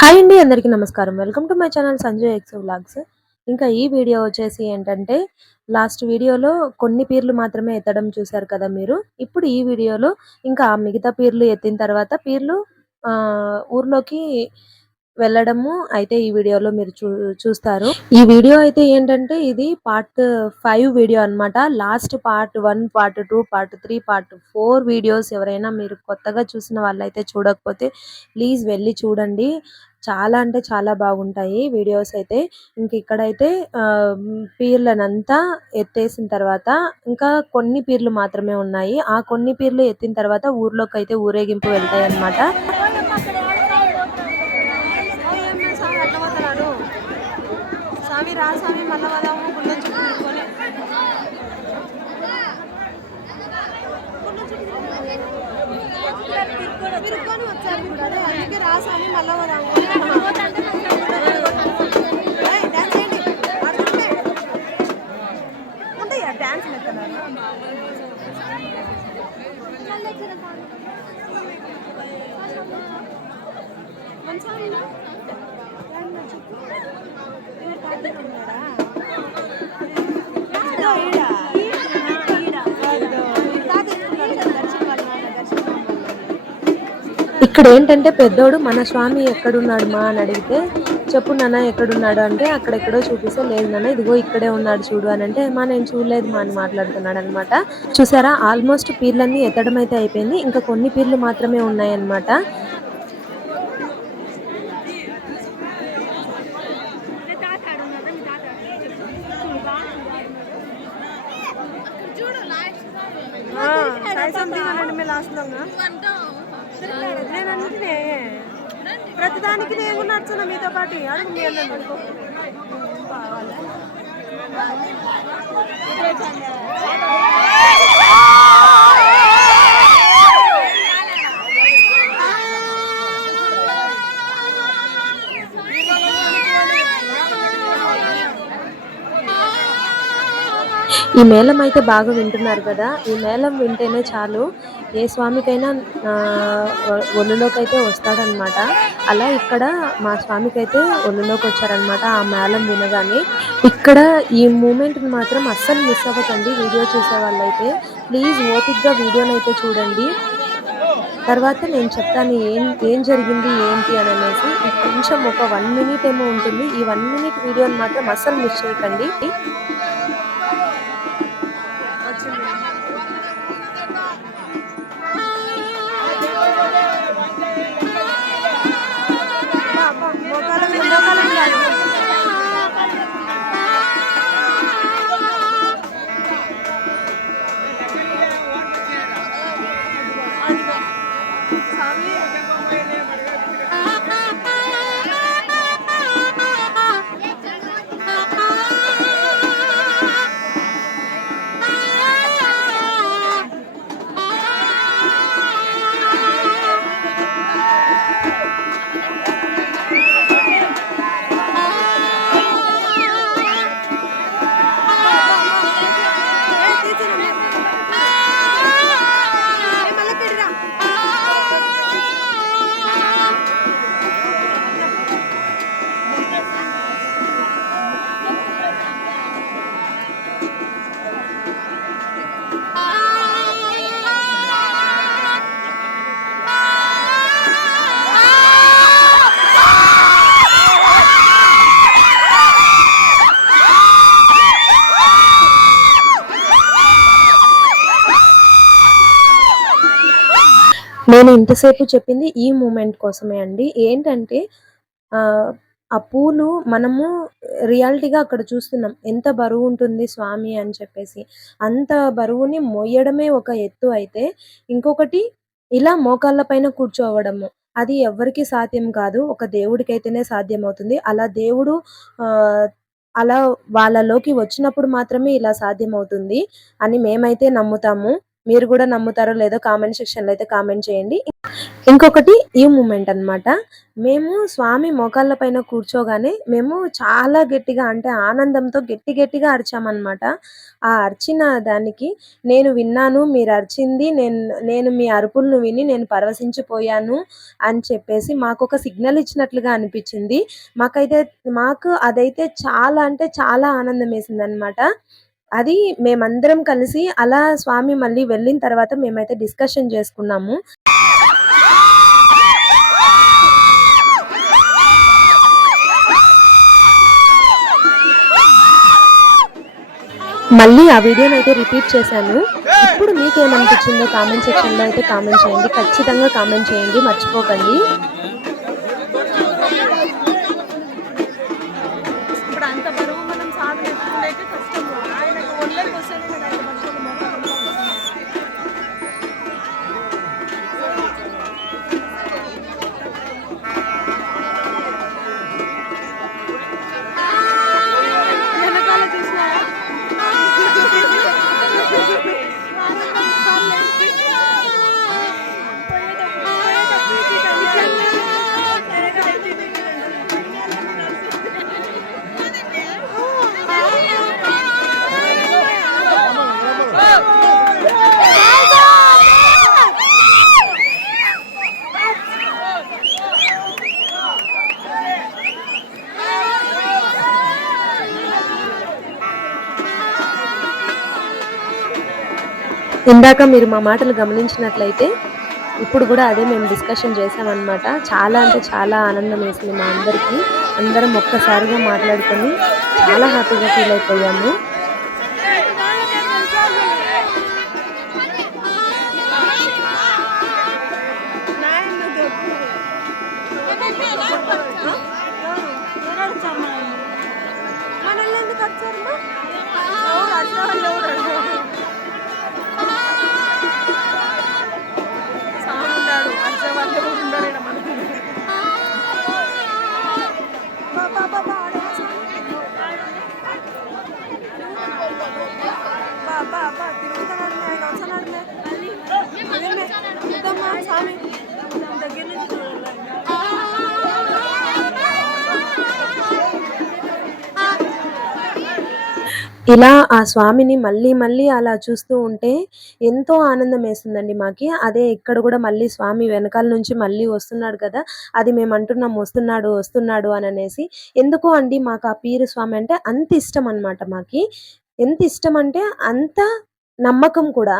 Hi అండి, అందరికీ నమస్కారం. Welcome to my channel Sanjay X vlogs. ఇంకా ఈ వీడియో వచ్చేసి ఏంటంటే, లాస్ట్ వీడియోలో కొన్ని పీర్లు మాత్రమే ఎత్తడం చూశారు కదా మీరు. ఇప్పుడు ఈ వీడియోలో ఇంకా మిగతా పీర్లు ఎత్తిన తర్వాత పీర్లు ఊర్లోకి వెళ్ళడము అయితే ఈ వీడియోలో మీరు చూస్తారు. ఈ వీడియో అయితే ఏంటంటే ఇది పార్ట్ 5 వీడియో అన్నమాట. Last part 1, part 2, part 3, part 4 videos ఎవరైనా మీరు కొత్తగా చూసిన వాళ్ళైతే చూడకపోతే ప్లీజ్ వెళ్ళి చూడండి. చాలా అంటే చాలా బాగుంటాయి వీడియోస్ అయితే. ఇంక ఇక్కడైతే పీర్లనంతా ఎత్తేసిన తర్వాత ఇంకా కొన్ని పీర్లు మాత్రమే ఉన్నాయి. ఆ కొన్ని పీర్లు ఎత్తిన తర్వాత ఊర్లోకైతే ఊరేగింపు వెళ్తాయన్నమాట. స్వామి రా స్వామి మళ్ళా వదాము గుళ్ళని చుట్టుకొని వచ్చారు కదా, అందుకే రా స్వామి మళ్ళా వదాము డాన్స్ చేయండి ఉంటాయా డాన్స్ ఎత్తున్నారు. ఇక్కడ ఏంటంటే పెద్దోడు మన స్వామి ఎక్కడున్నాడు మా అని అడిగితే, చెప్పు నాన్న ఎక్కడున్నాడు అంటే అక్కడెక్కడో చూపిస్తే, లేదు నాన్న ఇదిగో ఇక్కడే ఉన్నాడు చూడు అని అంటే, మా నేను చూడలేదు మా అని మాట్లాడుతున్నాడు అనమాట. చూసారా, ఆల్మోస్ట్ పీర్లన్నీ ఎత్తడం అయితే అయిపోయింది. ఇంకా కొన్ని పీర్లు మాత్రమే ఉన్నాయన్నమాట. ప్రతిదానికి నేను నడుచున్నా మీతో పాటు అడుగు మీ అన్న ఈ మేళం అయితే బాగా వింటున్నారు కదా. ఈ మేళం వింటేనే చాలు ఏ స్వామికైనా ఒళ్ళులోకి అయితే వస్తాడనమాట. అలా ఇక్కడ మా స్వామికి అయితే ఒళ్ళులోకి వచ్చారనమాట ఆ మేళం వినగానే. ఇక్కడ ఈ మూమెంట్ని మాత్రం అస్సలు మిస్ అవ్వకండి. వీడియో చూసే వాళ్ళైతే ప్లీజ్ ఓపిక్గా వీడియోని అయితే చూడండి. తర్వాత నేను చెప్తాను ఏం జరిగింది ఏంటి అని అనేసి. కొంచెం ఒక 1 మినిట్ ఏమో ఉంటుంది. ఈ 1 మినిట్ వీడియోని మాత్రం అస్సలు మిస్ చేయకండి. నేను ఇంతసేపు చెప్పింది ఈ మూమెంట్ కోసమే అండి. ఏంటంటే ఆ పూలు మనము రియాలిటీగా అక్కడ చూస్తున్నాం. ఎంత బరువు ఉంటుంది స్వామి అని చెప్పేసి. అంత బరువుని మోయడమే ఒక ఎత్తు అయితే, ఇంకొకటి ఇలా మోకాళ్ళ పైన కూర్చోవడము. అది ఎవ్వరికీ సాధ్యం కాదు. ఒక దేవుడికైతేనే సాధ్యమవుతుంది. అలా దేవుడు ఆహ్, అలా వాళ్ళలోకి వచ్చినప్పుడు మాత్రమే ఇలా సాధ్యమవుతుంది అని మేమైతే నమ్ముతాము. మీరు కూడా నమ్ముతారో లేదో కామెంట్ సెక్షన్లో అయితే కామెంట్ చేయండి. ఇంకొకటి ఈ మూమెంట్ అన్నమాట. మేము స్వామి మోకాళ్ళ పైన కూర్చోగానే మేము చాలా గట్టిగా అంటే ఆనందంతో గట్టిగా అరిచామన్నమాట. ఆ అరిచిన దానికి నేను విన్నాను మీరు అరిచింది. నేను మీ అరుపులను విని నేను పరవశించిపోయాను అని చెప్పేసి మాకొక సిగ్నల్ ఇచ్చినట్లుగా అనిపించింది. మాకు అదైతే చాలా అంటే చాలా ఆనందమేసిందన్నమాట. అది మేమందరం కలిసి అలా స్వామి మళ్ళీ వెళ్ళిన తర్వాత మేమైతే డిస్కషన్ చేసుకున్నాము. మళ్ళీ ఆ వీడియోనైతే రిపీట్ చేశాను. ఇప్పుడు మీకేమనిపించిందో కామెంట్ సెక్షన్‌లో అయితే కామెంట్ చేయండి. ఖచ్చితంగా కామెంట్ చేయండి మర్చిపోకండి. ఇప్పుడు అంత బరువు మనం సాధన ఎత్తుకునేకి కష్టము. ఆయనకు ఒళ్ళకి వస్తేనే కదా ఆయన మనుషులు మోకాళ్ళ వెనకాల చూసినారా? ఇందాక మీరు మా మాటలు గమనించినట్లయితే ఇప్పుడు కూడా అదే మేము డిస్కషన్ చేసామన్నమాట. చాలా అంటే చాలా ఆనందం వేసింది మా అందరికీ. అందరం ఒక్కసారిగా మాట్లాడుకొని చాలా హ్యాపీగా ఫీల్ అయిపోయాము. మనల్ని ఎందుకు వచ్చారమ్మా? ఎవరు అర్థం ఎవరు సాగుంటాడు అర్థం వాళ్ళు ఎవరు ఉండరు ఈడ మనకి. తిరుగుతున్నాడు ఆయన వచ్చాడు స్వామి దగ్గర నుంచి చూడాలి. ఇలా ఆ స్వామిని మళ్ళీ అలా చూస్తూ ఉంటే ఎంతో ఆనందం వేసిందండి మాకి. అదే ఇక్కడ కూడా మళ్ళీ స్వామి వెనకాల నుంచి మళ్ళీ వస్తున్నాడు కదా! అది మేము అంటున్నాం వస్తున్నాడు అననేసి. ఎందుకో అండి మాకు ఆ పీరు స్వామి అంటే అంత ఇష్టం అన్నమాట మాకి. ఎంత ఇష్టం అంటే అంత నమ్మకం కూడా.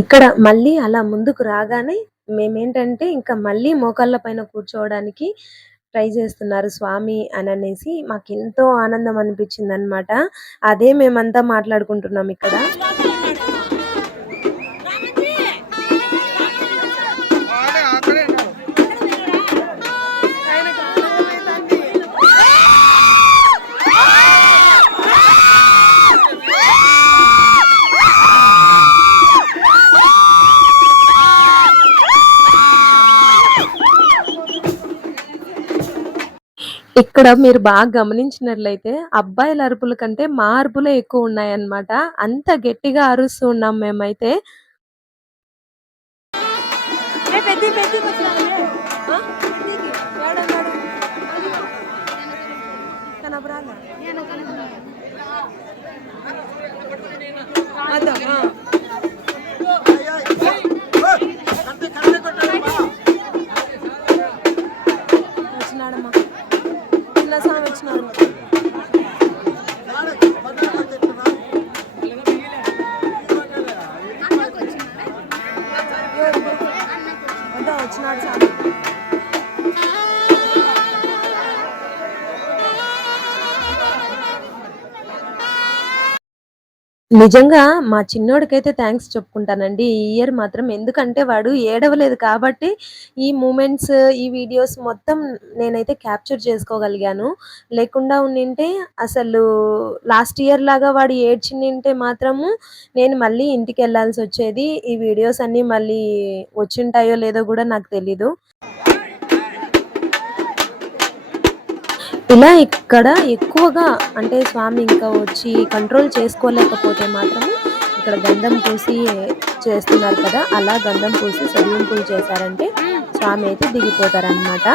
ఇక్కడ మళ్ళీ అలా ముందుకు రాగానే మేమేంటంటే ఇంకా మళ్ళీ మోకాళ్ళ పైన కూర్చోవడానికి ట్రై చేస్తున్నారు స్వామి అననేసి మాకెంతో ఆనందం అనిపించిందన్నమాట. అదే మేమంతా మాట్లాడుకుంటున్నాం ఇక్కడ. ఇక్కడ మీరు బాగా గమనించినట్లయితే అబ్బాయిల అరుపుల కంటే మా అరుపులే ఎక్కువ ఉన్నాయన్నమాట. అంత గట్టిగా అరుస్తూ ఉన్నాం మేమైతే. వచ్చినాడమ్మా చిన్న స్వామి వచ్చినాడు. వచ్చినాడు స్వామి. నిజంగా మా చిన్నోడికైతే థాంక్స్ చెప్పుకుంటానండి. ఈ ఇయర్ మాత్రం ఎందుకంటే వాడు ఏడవలేదు కాబట్టి ఈ మూమెంట్స్, ఈ వీడియోస్ మొత్తం నేనైతే క్యాప్చర్ చేసుకోగలిగాను. లేకుండా ఉండింటే అసలు లాస్ట్ ఇయర్ లాగా వాడు ఏడ్చినింటే మాత్రము నేను మళ్ళీ ఇంటికెళ్ళాల్సొచ్చేది. ఈ వీడియోస్ అన్నీ మళ్ళీ వచ్చుంటాయో లేదో గూడా నాకు తెలీదు. ఇలా ఇక్కడ ఎక్కువగా అంటే స్వామి ఇంకా వచ్చి కంట్రోల్ చేసుకోలేకపోతే మాత్రము ఇక్కడ గంధం పూసి చేస్తున్నారు కదా! అలా గంధం పూసి సడిలింపులు చేశారంటే స్వామి అయితే దిగిపోతారనమాట.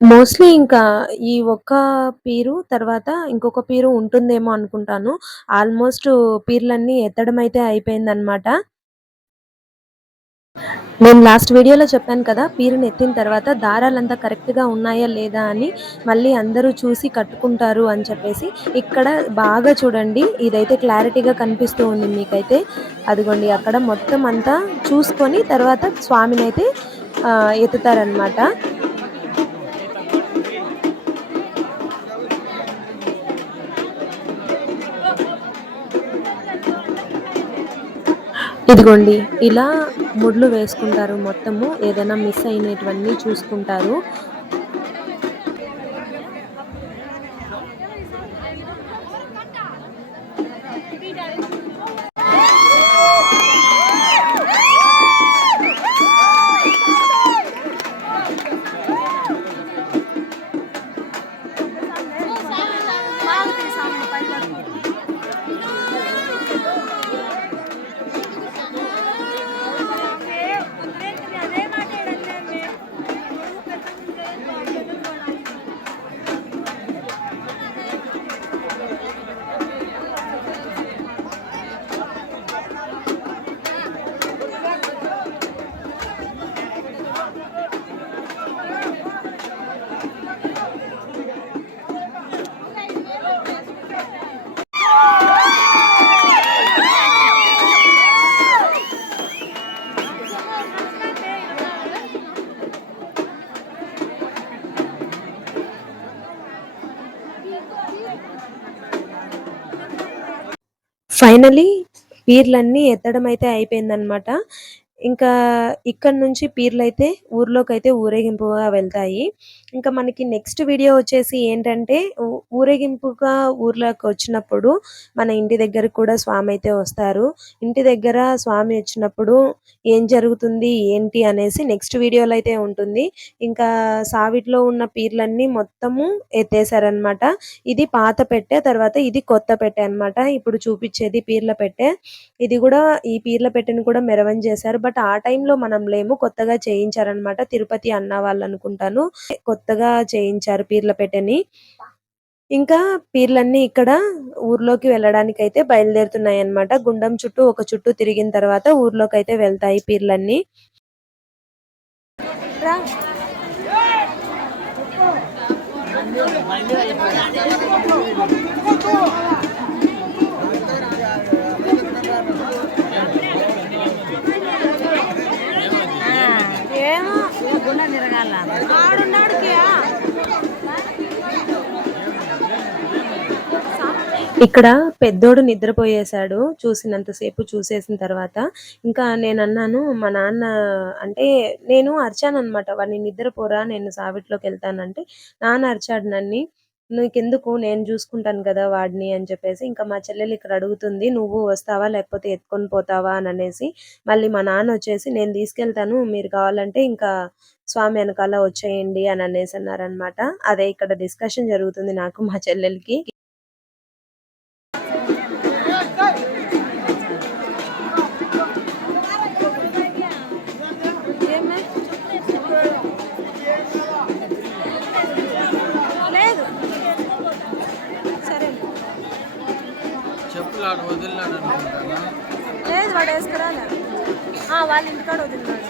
మోస్ట్‌లీ ఇంకా ఈ ఒక్క పీరు తర్వాత ఇంకొక పీరు ఉంటుందేమో అనుకుంటాను. ఆల్మోస్ట్ పీర్లన్నీ ఎత్తడం అయితే అయిపోయిందనమాట. నేను లాస్ట్ వీడియోలో చెప్పాను కదా! పీరుని ఎత్తిన తర్వాత దారాలంతా కరెక్ట్‌గా ఉన్నాయా లేదా అని మళ్ళీ అందరూ చూసి కట్టుకుంటారు అని చెప్పేసి. ఇక్కడ బాగా చూడండి. ఇదైతే క్లారిటీగా కనిపిస్తూ ఉంది మీకైతే. అదిగోండి అక్కడ మొత్తం అంతా చూసుకొని తర్వాత స్వామినైతే ఎత్తుతారనమాట. ఇదిగోండి ఇలా ముడ్లు వేసుకుంటారు మొత్తము. ఏదైనా మిస్ అయినటువన్నీ చూసుకుంటారు. ఫైనలీ పీర్లన్నీ ఎత్తడం అయితే అయిపోయిందనమాట. ఇంకా ఇక్కడి నుంచి పీర్లయితే ఊర్లోకైతే ఊరేగింపుగా వెళ్తాయి. ఇంకా మనకి నెక్స్ట్ వీడియో వచ్చేసి ఏంటంటే ఊరేగింపుగా ఊర్లోకి వచ్చినప్పుడు మన ఇంటి దగ్గరకు కూడా స్వామి అయితే వస్తారు. ఇంటి దగ్గర స్వామి వచ్చినప్పుడు ఏం జరుగుతుంది ఏంటి అనేసి నెక్స్ట్ వీడియోలో అయితే ఉంటుంది. ఇంకా సావిట్లో ఉన్న పీర్లన్నీ మొత్తము ఎత్తేసారనమాట. ఇది పాత పెట్టె, తర్వాత ఇది కొత్త పెట్టె అనమాట. ఇప్పుడు చూపించేది పీర్ల పెట్టె. ఇది కూడా ఈ పీర్ల పెట్టెను కూడా మెరవని చేశారు. బట్ ఆ టైంలో మనం లేము, కొత్తగా చేయించారనమాట. తిరుపతి అన్న వాళ్ళు అనుకుంటాను కొత్తగా చేయించారు పీర్ల పెట్టెని. ఇంకా పీర్లన్నీ ఇక్కడ ఊర్లోకి వెళ్ళడానికి అయితే బయలుదేరుతున్నాయి అన్నమాట. గుండం చుట్టూ ఒక చుట్టూ తిరిగిన తర్వాత ఊర్లోకి అయితే వెళ్తాయి పీర్లన్నీ. ఏమో గుండం తిరగాల ఆడున్నాడుకి ఇక్కడ పెద్దోడు నిద్రపోయేశాడు. చూసినంత సేపు చూసేసిన తర్వాత. ఇంకా నేనన్నాను మా నాన్న అంటే నేను అరిచాననమాట. "వాడిని నిద్రపోరా నేను సావిట్లోకెళ్తానంటే" నాన్న అరిచాడు నన్ని. "నీకెందుకు నేను జూసుకుంటాను గదా వాడిని" అని చెప్పేసి. ఇంకా మా చెల్లెలు ఇక్కడ అడుగుతుంది. "నువ్వు వస్తావా? లేకపోతే ఎత్తుకొని పోతావా?" అననేసి. మళ్ళీ మా నాన్నొచ్చేసి "నేను తీసుకెళ్తాను. మీరు కావాలంటే ఇంకా స్వామి ఎనకాల వచ్చేయండి" అననేసన్నారనమాట. అదే ఇక్కడ డిస్కషన్ జరుగుతుంది నాకు మా చెల్లెలికి. ఏమే లేదు సరే చెప్పులు ఆడ వదిలినాడు అనుకుంటాను. లేదు వాడు వేసుకురాలే వాళ్ళ ఇంటికాడ వదిలినాడు.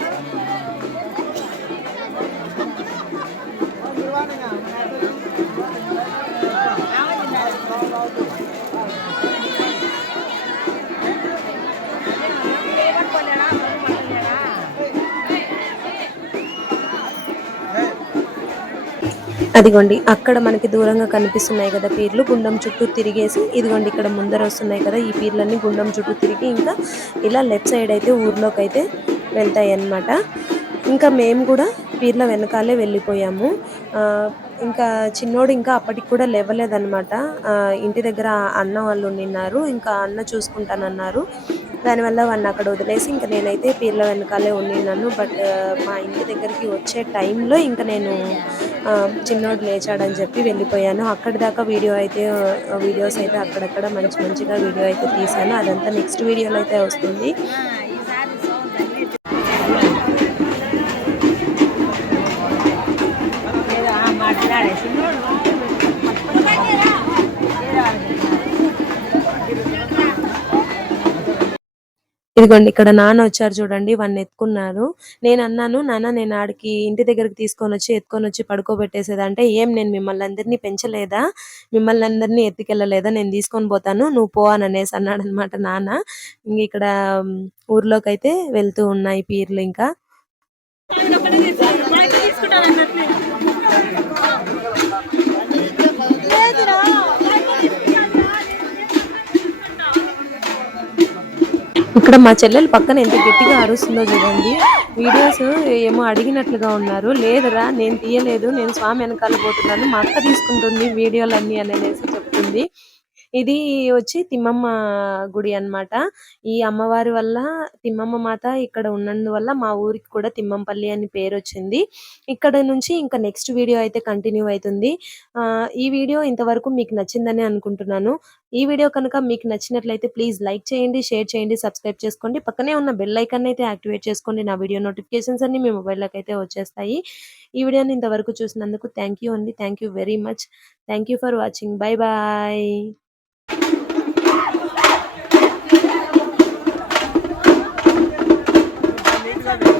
అదిగోండి అక్కడ మనకి దూరంగా కనిపిస్తున్నాయి కదా పీర్లు. గుండం చుట్టూ తిరిగేసి ఇదిగోండి ఇక్కడ ముందర వస్తున్నాయి కదా ఈ పీర్లన్నీ గుండం చుట్టూ తిరిగి ఇంకా ఇలా లెఫ్ట్ సైడ్ అయితే ఊర్లోకి వెళ్తాయి అన్నమాట. ఇంకా మేము కూడా పీర్ల వెనకాలే వెళ్ళిపోయాము. ఇంకా చిన్నోడు ఇంకా అప్పటికి కూడా లేవలేదన్నమాట. ఇంటి దగ్గర అన్న వాళ్ళు ఉండిన్నారు. ఇంకా అన్న చూసుకుంటానన్నారు. దానివల్ల వాడిని అక్కడ వదిలేసి ఇంకా నేనైతే పీర్ల వెనకాలే ఉండిన్నాను. బట్ మా ఇంటి దగ్గరికి వచ్చే టైంలో ఇంకా నేను చిన్నోడు లేచాడని చెప్పి వెళ్ళిపోయాను. అక్కడి దాకా వీడియోస్ అయితే అక్కడక్కడ మంచిగా వీడియో అయితే తీశాను. అదంతా నెక్స్ట్ వీడియోలో అయితే వస్తుంది. ఇదిగోండి ఇక్కడ నాన్న వచ్చారు చూడండి. వాడిని ఎత్తుకున్నారు. నేనన్నాను, "నాన్న నేను ఆడికి ఇంటి దగ్గరికి ఎత్తుకొనొచ్చి పడుకోబెట్టేసేదంటే, ఏం నేను మిమ్మల్ని అందరినీ పెంచలేదా? మిమ్మల్ని అందరినీ ఎత్తుకెళ్ళలేదా? నేను తీసుకొని పోతాను. నువ్వు పో" అననేసి అన్నాడనమాట నాన్న. ఇక్కడ ఊర్లోకైతే వెళ్తూ ఉన్నాయి పీర్లు ఇంకా. ఇక్కడ మా చెల్లెలు పక్కన ఎంత గట్టిగా అరుస్తుందో చూడండి. వీడియోస్ ఏమో అడిగినట్లుగా ఉన్నారు. లేదురా నేను తీయలేదు, నేను స్వామి వెనకాల పోతున్నాను, మా అక్క తీసుకుంటుంది వీడియోలన్నీ అననేసి చెప్తుంది. ఇది వచ్చి తిమ్మమ్మ గుడి అన్నమాట. ఈ అమ్మవారి వల్ల తిమ్మమ్మ మాత ఇక్కడ ఉన్నందువల్ల మా ఊరికి కూడా తిమ్మంపల్లి అని పేరు వచ్చింది. ఇక్కడ నుంచి ఇంకా నెక్స్ట్ వీడియో అయితే కంటిన్యూ అవుతుంది. ఈ వీడియో ఇంతవరకు మీకు నచ్చిందని అనుకుంటున్నాను. ఈ వీడియో కనుక మీకు నచ్చినట్లయితే ప్లీజ్ లైక్ చేయండి, షేర్ చేయండి, సబ్స్క్రైబ్ చేసుకోండి. పక్కనే ఉన్న బెల్ ఐకాన్ అయితే యాక్టివేట్ చేసుకోండి. నా వీడియో నోటిఫికేషన్స్ అన్ని మీ మొబైల్లోకి అయితే వచ్చేస్తాయి. ఈ వీడియోని ఇంతవరకు చూసినందుకు థ్యాంక్ యూ అండి. Thank you very much. Thank you for watching. Bye bye.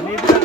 నీట్గా